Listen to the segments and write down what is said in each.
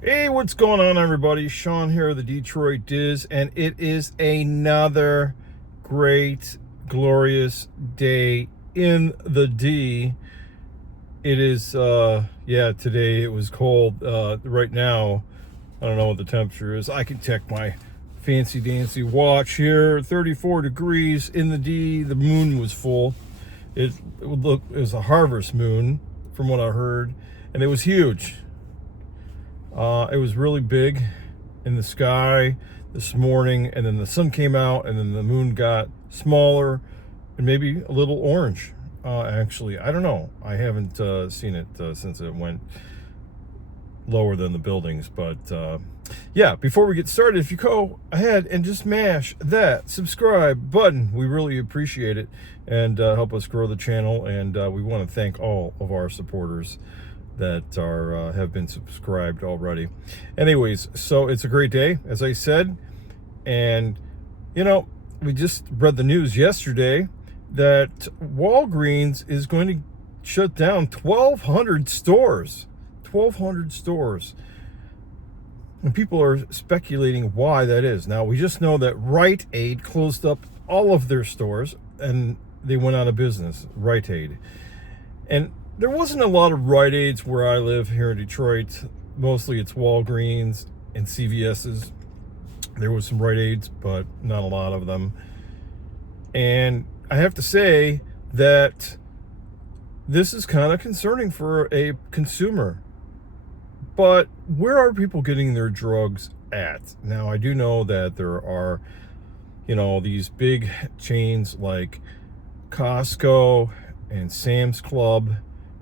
Hey, what's going on, everybody? Sean here, the Detroit Diz, and it is another great, glorious day in the D. It is, today it was cold. Right now, I don't know what the temperature is. I can check my fancy dancy watch here. 34 degrees in the D. The moon was full. It was a harvest moon, from what I heard, and it was huge. It was really big in the sky this morning, and then the sun came out, and then the moon got smaller and maybe a little orange. Actually, I don't know. I haven't seen it since it went lower than the buildings. But before we get started, if you go ahead and just mash that subscribe button, we really appreciate it and help us grow the channel. And we want to thank all of our supporters that are have been subscribed already. Anyways, so it's a great day, as I said, and we just read the news yesterday that Walgreens is going to shut down 1,200 stores. 1,200 stores. And people are speculating why that is. Now, we just know that Rite Aid closed up all of their stores and they went out of business, Rite Aid. And there wasn't a lot of Rite Aids where I live here in Detroit. Mostly it's Walgreens and CVS's. There was some Rite Aids, but not a lot of them. And I have to say that this is kind of concerning for a consumer. But where are people getting their drugs at? Now, I do know that there are, these big chains like Costco and Sam's Club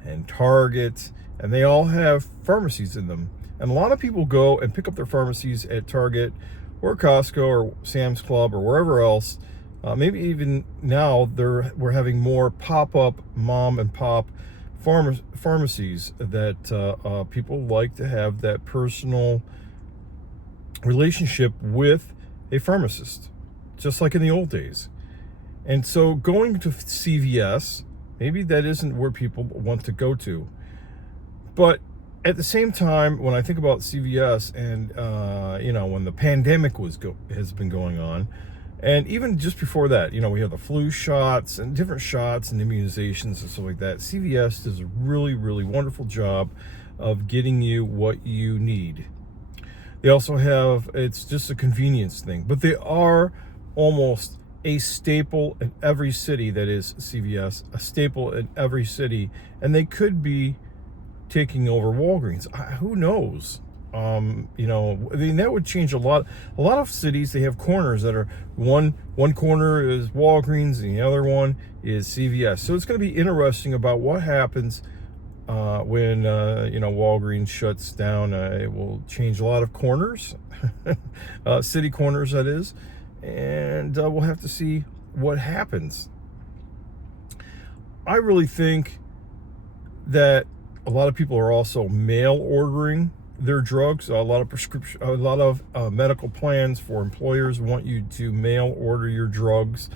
and Target, and they all have pharmacies in them. And a lot of people go and pick up their pharmacies at Target or Costco or Sam's Club or wherever else. Maybe even now we're having more pop-up mom and pop pharmacies that people like to have that personal relationship with a pharmacist, just like in the old days. And so going to CVS, maybe that isn't where people want to go to. But at the same time, when I think about CVS and, when the pandemic has been going on, and even just before that, we have the flu shots and different shots and immunizations and stuff like that. CVS does a really, really wonderful job of getting you what you need. They also have, it's just a convenience thing, but they are almost a staple in every city that is CVS, a staple in every city, and they could be taking over Walgreens. Who knows? That would change a lot. A lot of cities, they have corners that are one corner is Walgreens and the other one is CVS. So it's going to be interesting about what happens when Walgreens shuts down. It will change a lot of corners, city corners, that is. And we'll have to see what happens. I really think that a lot of people are also mail ordering their drugs. A lot of medical plans for employers want you to mail order your drugs,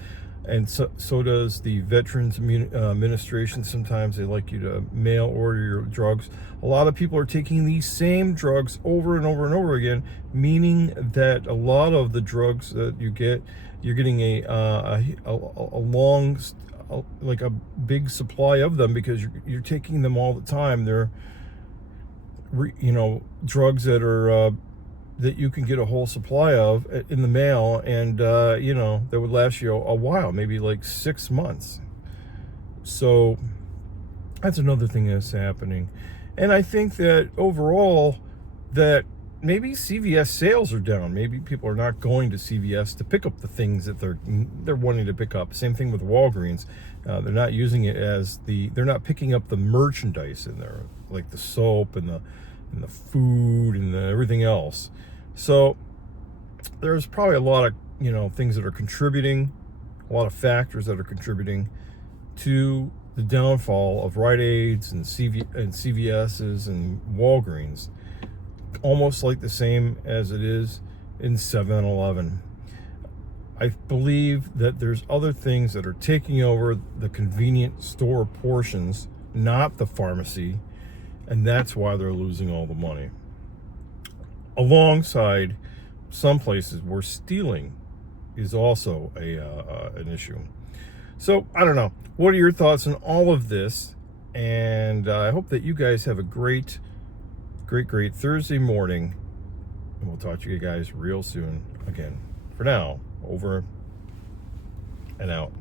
and so does the Veterans Administration. Sometimes they like you to mail order your drugs. A lot of people are taking these same drugs over and over and over again, meaning that a lot of the drugs that you get, you're getting a long, like a big supply of them, because you're taking them all the time. They're drugs that are that you can get a whole supply of in the mail, and that would last you a while, maybe like 6 months. So that's another thing that's happening. And I think that overall that maybe CVS sales are down. Maybe people are not going to CVS to pick up the things that they're wanting to pick up. Same thing with Walgreens. They're not using it they're not picking up the merchandise in there, like the soap and the food and everything else. So there's probably a lot of things that are contributing, a lot of factors that are contributing to the downfall of Rite Aids and CVS's and Walgreens, almost like the same as it is in 7-Eleven. I believe that there's other things that are taking over the convenience store portions, not the pharmacy, and that's why they're losing all the money. alongside some places where stealing is also an issue. So I don't know. What are your thoughts on all of this? And I hope that you guys have a great Thursday morning. And we'll talk to you guys real soon again. For now, over and out.